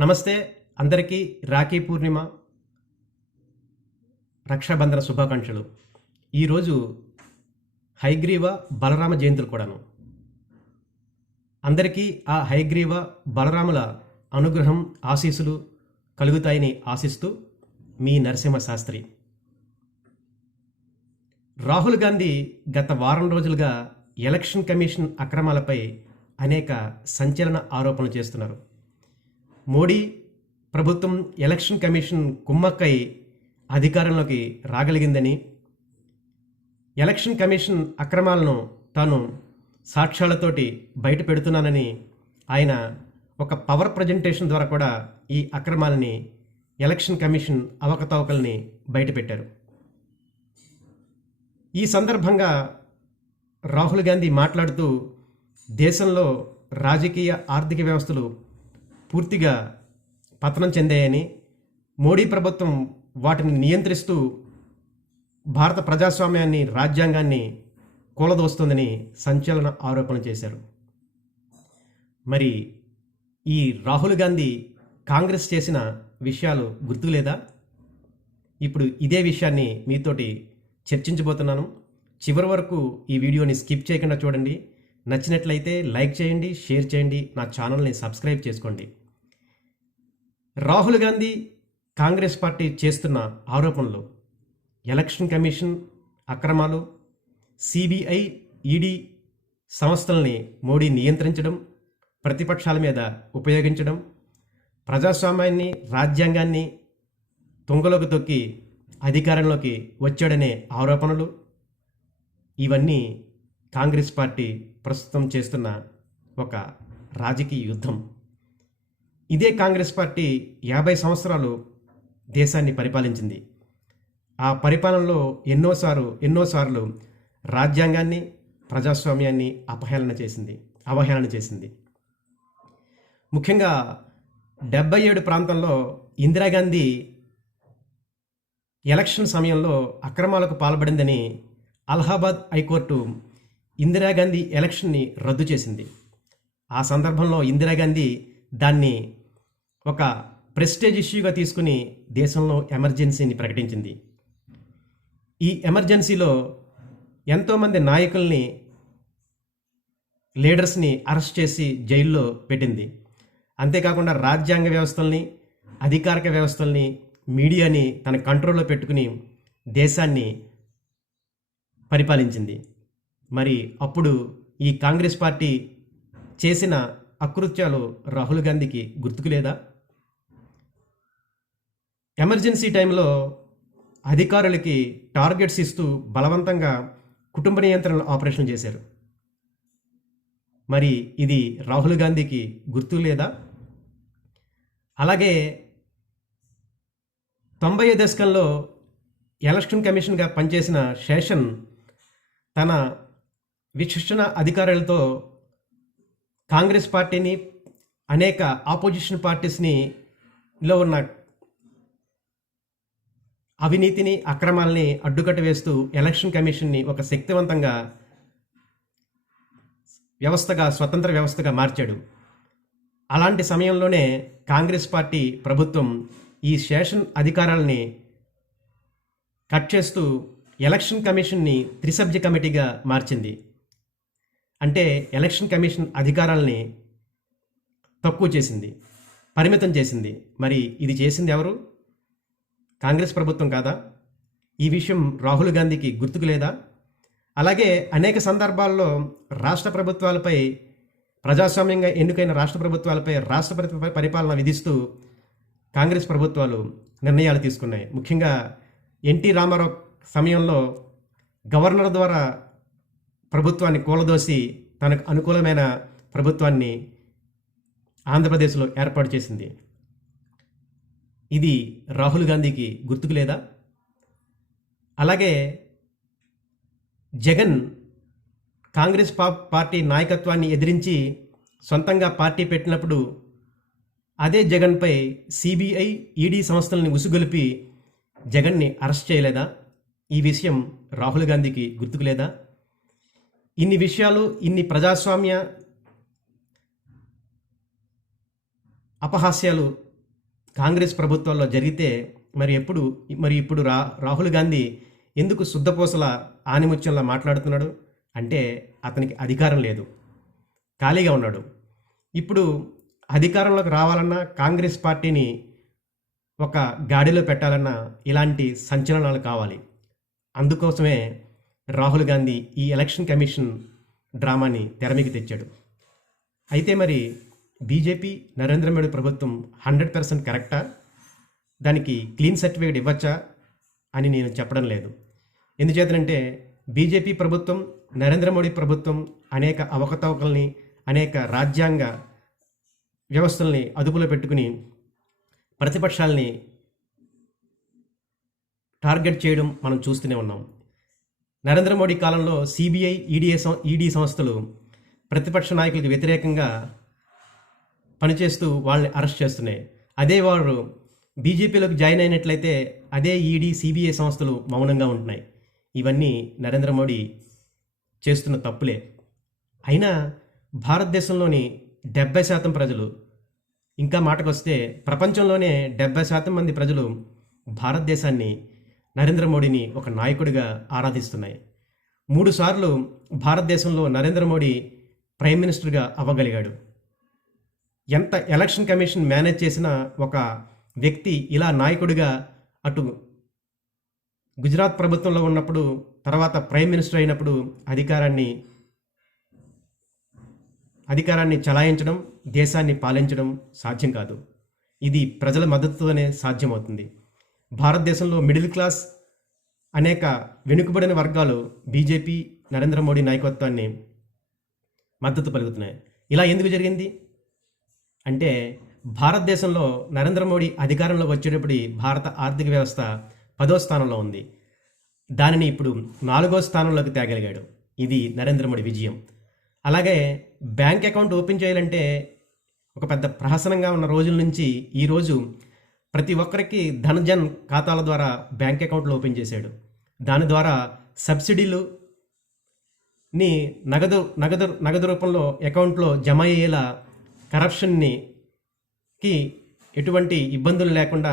నమస్తే అందరికీ రాఖీ పూర్ణిమ రక్షాబంధన శుభాకాంక్షలు. ఈరోజు హయగ్రీవ బలరామ జయంతులు కూడాను. అందరికీ ఆ హయగ్రీవ బలరాముల అనుగ్రహం ఆశీస్సులు కలుగుతాయని ఆశిస్తూ మీ నరసింహ శాస్త్రి. రాహుల్ గాంధీ గత వారం రోజులుగా ఎలక్షన్ కమిషన్ అక్రమాలపై అనేక సంచలన ఆరోపణలు చేస్తున్నారు. మోడీ ప్రభుత్వం ఎలక్షన్ కమిషన్ కుమ్మక్కై అధికారంలోకి రాగలిగిందని, ఎలక్షన్ కమిషన్ అక్రమాలను తాను సాక్ష్యాలతోటి బయట పెడుతున్నానని ఆయన ఒక పవర్ ప్రజెంటేషన్ ద్వారా కూడా ఈ అక్రమాలని, ఎలక్షన్ కమిషన్ అవకతవకల్ని బయటపెట్టారు. ఈ సందర్భంగా రాహుల్ గాంధీ మాట్లాడుతూ దేశంలో రాజకీయ ఆర్థిక వ్యవస్థలు పూర్తిగా పతనం చెందాయని, మోడీ ప్రభుత్వం వాటిని నియంత్రిస్తూ భారత ప్రజాస్వామ్యాన్ని, రాజ్యాంగాన్ని కూలదోస్తుందని సంచలన ఆరోపణలు చేశారు. మరి ఈ రాహుల్ గాంధీ కాంగ్రెస్ చేసిన విషయాలు గుర్తులేదా? ఇప్పుడు ఇదే విషయాన్ని మీతోటి చర్చించబోతున్నాను. చివరి వరకు ఈ వీడియోని స్కిప్ చేయకుండా చూడండి. నచ్చినట్లయితే లైక్ చేయండి, షేర్ చేయండి, నా ఛానల్ని సబ్స్క్రైబ్ చేసుకోండి. రాహుల్ గాంధీ కాంగ్రెస్ పార్టీ చేస్తున్న ఆరోపణలు, ఎలక్షన్ కమిషన్ అక్రమాలు, సిబిఐ, ఈడీ సంస్థల్ని మోడీ నియంత్రించడం, ప్రతిపక్షాల మీద ఉపయోగించడం, ప్రజాస్వామ్యాన్ని, రాజ్యాంగాన్ని తుంగలోకి తొక్కి అధికారంలోకి వచ్చాడనే ఆరోపణలు, ఇవన్నీ కాంగ్రెస్ పార్టీ ప్రస్తుతం చేస్తున్న ఒక రాజకీయ యుద్ధం. ఇదే కాంగ్రెస్ పార్టీ 50 సంవత్సరాలు దేశాన్ని పరిపాలించింది. ఆ పరిపాలనలో ఎన్నోసార్లు రాజ్యాంగాన్ని, ప్రజాస్వామ్యాన్ని అవహేళన చేసింది. ముఖ్యంగా 77 ప్రాంతంలో ఇందిరాగాంధీ ఎలక్షన్ సమయంలో అక్రమాలకు పాల్పడిందని అలహాబాద్ హైకోర్టు ఇందిరాగాంధీ ఎలక్షన్ని రద్దు చేసింది. ఆ సందర్భంలో ఇందిరాగాంధీ దాన్ని ఒక ప్రెస్టేజ్ ఇష్యూగా తీసుకుని దేశంలో ఎమర్జెన్సీని ప్రకటించింది. ఈ ఎమర్జెన్సీలో ఎంతోమంది నాయకుల్ని, లీడర్స్ని అరెస్ట్ చేసి జైల్లో పెట్టింది. అంతేకాకుండా రాజ్యాంగ వ్యవస్థల్ని, అధికారిక వ్యవస్థల్ని, మీడియాని తన కంట్రోల్లో పెట్టుకుని దేశాన్ని పరిపాలించింది. మరి అప్పుడు ఈ కాంగ్రెస్ పార్టీ చేసిన అకృత్యాలు రాహుల్ గాంధీకి గుర్తుకులేదా? ఎమర్జెన్సీ టైంలో అధికారులకి టార్గెట్స్ ఇస్తూ బలవంతంగా కుటుంబ నియంత్రణ ఆపరేషన్ చేశారు. మరి ఇది రాహుల్ గాంధీకి గుర్తు లేదా? అలాగే 90 దశకంలో ఎలక్షన్ కమిషన్గా పనిచేసిన శేషన్ తన విచక్షణ అధికారులతో కాంగ్రెస్ పార్టీని, అనేక ఆపోజిషన్ పార్టీస్ని లో ఉన్న అవినీతిని, అక్రమాలని అడ్డుకట్ట వేస్తూ ఎలక్షన్ కమిషన్ని ఒక శక్తివంతంగా స్వతంత్ర వ్యవస్థగా మార్చాడు. అలాంటి సమయంలోనే కాంగ్రెస్ పార్టీ ప్రభుత్వం ఈ శేషన్ అధికారాలని కట్ చేస్తూ ఎలక్షన్ కమిషన్ని త్రిసభ్య కమిటీగా మార్చింది. అంటే ఎలక్షన్ కమిషన్ అధికారాలని తక్కువ చేసింది, పరిమితం చేసింది. మరి ఇది చేసింది ఎవరు? కాంగ్రెస్ ప్రభుత్వం కాదా? ఈ విషయం రాహుల్ గాంధీకి గుర్తుకు లేదా? అలాగే అనేక సందర్భాల్లో రాష్ట్ర ప్రభుత్వాలపై, ప్రజాస్వామ్యంగా ఎన్నికైన రాష్ట్ర ప్రభుత్వాలపై రాష్ట్రపతి పరిపాలన విధిస్తూ కాంగ్రెస్ ప్రభుత్వాలు నిర్ణయాలు తీసుకున్నాయి. ముఖ్యంగా ఎన్టీ రామారావు సమయంలో గవర్నర్ ద్వారా ప్రభుత్వాన్ని కూలదోసి తనకు అనుకూలమైన ప్రభుత్వాన్ని ఆంధ్రప్రదేశ్లో ఏర్పాటు చేసింది. ఇది రాహుల్ గాంధీకి గుర్తుకు లేదా? అలాగే జగన్ కాంగ్రెస్ పార్టీ నాయకత్వాన్ని ఎదిరించి సొంతంగా పార్టీ పెట్టినప్పుడు అదే జగన్పై సిబిఐ, ఈడీ సంస్థలని ఉసుగొలిపి జగన్ని అరెస్ట్ చేయలేదా? ఈ విషయం రాహుల్ గాంధీకి గుర్తుకు లేదా? ఇన్ని విషయాలు, ఇన్ని ప్రజాస్వామ్య అపహాస్యాలు కాంగ్రెస్ ప్రభుత్వాల్లో జరిగితే మరి ఇప్పుడు రాహుల్ గాంధీ ఎందుకు శుద్ధపూసల ఆనిముత్యంలా మాట్లాడుతున్నాడు అంటే అతనికి అధికారం లేదు, ఖాళీగా ఉన్నాడు. ఇప్పుడు అధికారంలోకి రావాలన్నా, కాంగ్రెస్ పార్టీని ఒక గాడిలో పెట్టాలన్నా ఇలాంటి సంచలనాలు కావాలి. అందుకోసమే రాహుల్ గాంధీ ఈ ఎలక్షన్ కమిషన్ డ్రామాని తెరమీకి తెచ్చాడు. అయితే మరి బీజేపీ నరేంద్ర మోడీ ప్రభుత్వం 100% కరెక్టా, దానికి క్లీన్ సర్టిఫికేట్ ఇవ్వచ్చా అని నేను చెప్పడం లేదు. ఎందుచేతనంటే బీజేపీ ప్రభుత్వం, నరేంద్ర మోడీ ప్రభుత్వం అనేక అవకతవకల్ని, అనేక రాజ్యాంగ వ్యవస్థల్ని అదుపులో పెట్టుకుని ప్రతిపక్షాలని టార్గెట్ చేయడం మనం చూస్తూనే ఉన్నాం. నరేంద్ర మోడీ కాలంలో సిబిఐ, ఈడీ సంస్థలు ప్రతిపక్ష నాయకులకు వ్యతిరేకంగా పనిచేస్తూ వాళ్ళని అరెస్ట్ చేస్తున్నాయి. అదే వారు బీజేపీలోకి జాయిన్ అయినట్లయితే అదే ఈడీ, సిబిఐ సంస్థలు మౌనంగా ఉంటున్నాయి. ఇవన్నీ నరేంద్ర మోడీ చేస్తున్న తప్పులే. అయినా భారతదేశంలోని 70% ప్రజలు, ఇంకా మాటకొస్తే ప్రపంచంలోనే 70% మంది ప్రజలు భారతదేశాన్ని, నరేంద్ర మోడీని ఒక నాయకుడిగా ఆరాధిస్తున్నాయి. 3 సార్లు భారతదేశంలో నరేంద్ర మోడీ ప్రైమ్ మినిస్టర్గా అవ్వగలిగాడు. ఎంత ఎలక్షన్ కమిషన్ మేనేజ్ చేసిన ఒక వ్యక్తి ఇలా నాయకుడిగా అటు గుజరాత్ ప్రభుత్వంలో ఉన్నప్పుడు, తర్వాత ప్రైమ్ మినిస్టర్ అయినప్పుడు అధికారాన్ని చలాయించడం, దేశాన్ని పాలించడం సాధ్యం కాదు. ఇది ప్రజల మద్దతుతోనే సాధ్యమవుతుంది. భారతదేశంలో మిడిల్ క్లాస్, అనేక వెనుకబడిన వర్గాలు బీజేపీ, నరేంద్ర మోడీ నాయకత్వాన్ని మద్దతు పలుకుతున్నాయి. ఇలా ఎందుకు జరిగింది అంటే భారతదేశంలో నరేంద్ర మోడీ అధికారంలోకి వచ్చేటప్పుడు భారత ఆర్థిక వ్యవస్థ 10వ స్థానంలో ఉంది. దానిని ఇప్పుడు 4వ స్థానంలోకి తేగలిగాడు. ఇది నరేంద్ర మోడీ విజయం. అలాగే బ్యాంక్ అకౌంట్ ఓపెన్ చేయాలంటే ఒక పెద్ద ప్రహసనంగా ఉన్న రోజుల నుంచి ఈరోజు ప్రతి ఒక్కరికి ధనజన్ ఖాతాల ద్వారా బ్యాంక్ అకౌంట్లు ఓపెన్ చేశాడు. దాని ద్వారా సబ్సిడీలు నగదు రూపంలో అకౌంట్లో జమ అయ్యేలా కరప్షన్కి ఎటువంటి ఇబ్బందులు లేకుండా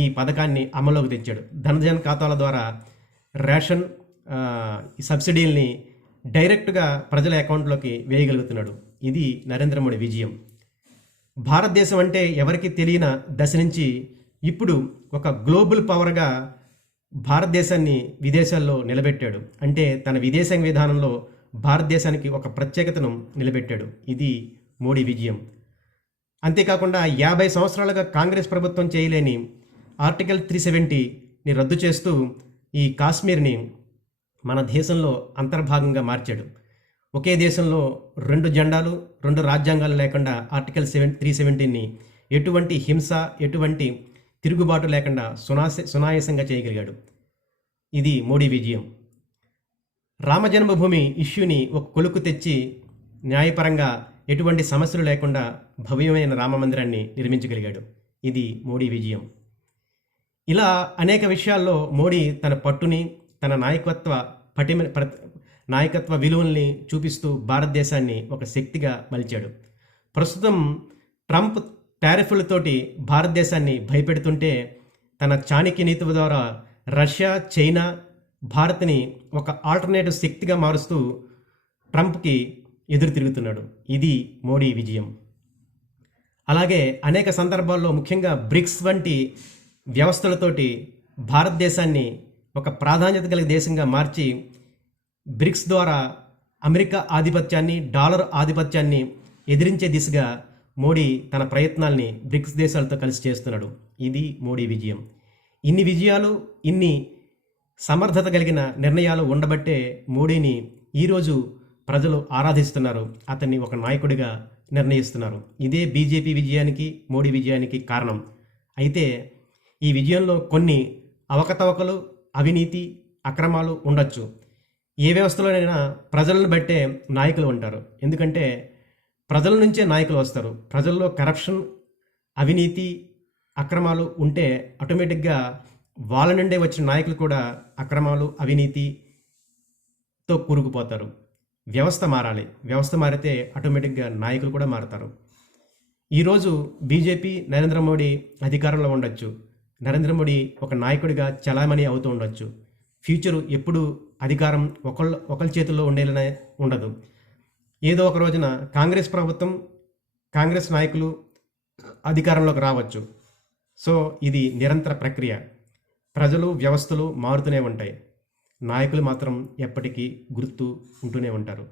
ఈ పథకాన్ని అమల్లోకి తెచ్చాడు. ధనజన్ ఖాతాల ద్వారా రేషన్ సబ్సిడీల్ని డైరెక్ట్గా ప్రజల అకౌంట్లోకి వేయగలుగుతున్నాడు. ఇది నరేంద్ర మోడీ విజయం. భారతదేశం అంటే ఎవరికి తెలియని దశ నుంచి ఇప్పుడు ఒక గ్లోబల్ పవర్గా భారతదేశాన్ని విదేశాల్లో నిలబెట్టాడు. అంటే తన విదేశాంగ విధానంలో భారతదేశానికి ఒక ప్రత్యేకతను నిలబెట్టాడు. ఇది మోడీ విజయం. అంతేకాకుండా 50 సంవత్సరాలుగా కాంగ్రెస్ ప్రభుత్వం చేయలేని ఆర్టికల్ 370ని రద్దు చేస్తూ ఈ కాశ్మీర్ని మన దేశంలో అంతర్భాగంగా మార్చాడు. ఒకే దేశంలో 2 జెండాలు, 2 రాజ్యాంగాలు లేకుండా ఆర్టికల్ 370ని ఎటువంటి హింస, ఎటువంటి తిరుగుబాటు లేకుండా సునాయాసంగా చేయగలిగాడు. ఇది మోడీ విజయం. రామజన్మభూమి ఇష్యూని ఒక కొలుకు తెచ్చి న్యాయపరంగా ఎటువంటి సమస్యలు లేకుండా భవ్యమైన రామ మందిరాన్ని నిర్మించగలిగాడు. ఇది మోడీ విజయం. ఇలా అనేక విషయాల్లో మోడీ తన పట్టుని, తన నాయకత్వ విలువల్ని చూపిస్తూ భారతదేశాన్ని ఒక శక్తిగా మలిచాడు. ప్రస్తుతం ట్రంప్ టారిఫ్లతోటి భారతదేశాన్ని భయపెడుతుంటే తన చాణక్య నీతి ద్వారా రష్యా, చైనా భారత్ని ఒక ఆల్టర్నేటివ్ శక్తిగా మారుస్తూ ట్రంప్కి ఎదురు తిరుగుతున్నాడు. ఇది మోడీ విజయం. అలాగే అనేక సందర్భాల్లో ముఖ్యంగా బ్రిక్స్ వంటి వ్యవస్థలతోటి భారతదేశాన్ని ఒక ప్రాధాన్యత కలిగిన దేశంగా మార్చి బ్రిక్స్ ద్వారా అమెరికా ఆధిపత్యాన్ని, డాలర్ ఆధిపత్యాన్ని ఎదిరించే దిశగా మోడీ తన ప్రయత్నాల్ని బ్రిక్స్ దేశాలతో కలిసి చేస్తున్నాడు. ఇది మోడీ విజయం. ఇన్ని విజయాలు, ఇన్ని సమర్థత కలిగిన నిర్ణయాలు ఉండబట్టే మోడీని ఈరోజు ప్రజలు ఆరాధిస్తున్నారు, అతన్ని ఒక నాయకుడిగా నిర్ణయిస్తున్నారు. ఇదే బీజేపీ విజయానికి, మోడీ విజయానికి కారణం. అయితే ఈ విజయంలో కొన్ని అవకతవకలు, అవినీతి, అక్రమాలు ఉండొచ్చు. ఏ వ్యవస్థలోనైనా ప్రజలను బట్టే నాయకులు ఉంటారు. ఎందుకంటే ప్రజల నుంచే నాయకులు వస్తారు. ప్రజల్లో కరప్షన్, అవినీతి, అక్రమాలు ఉంటే ఆటోమేటిక్గా వాళ్ళ నుండే వచ్చిన నాయకులు కూడా అక్రమాలు, అవినీతితో కూరుకుపోతారు. వ్యవస్థ మారాలి. వ్యవస్థ మారితే ఆటోమేటిక్గా నాయకులు కూడా మారుతారు. ఈరోజు బీజేపీ నరేంద్ర మోడీ అధికారంలో ఉండొచ్చు, నరేంద్ర మోడీ ఒక నాయకుడిగా చలామణి అవుతూ ఉండొచ్చు. ఫ్యూచరు ఎప్పుడు అధికారం ఒకళ్ళ చేతుల్లో ఉండేలానే ఉండదు. ఏదో ఒక రోజున కాంగ్రెస్ ప్రభుత్వం, కాంగ్రెస్ నాయకులు అధికారంలోకి రావచ్చు. సో ఇది నిరంతర ప్రక్రియ. ప్రజలు, వ్యవస్థలు మారుతూనే ఉంటాయి. నాయకులు మాత్రం ఎప్పటికీ గుర్తు ఉంటూనే ఉంటారు.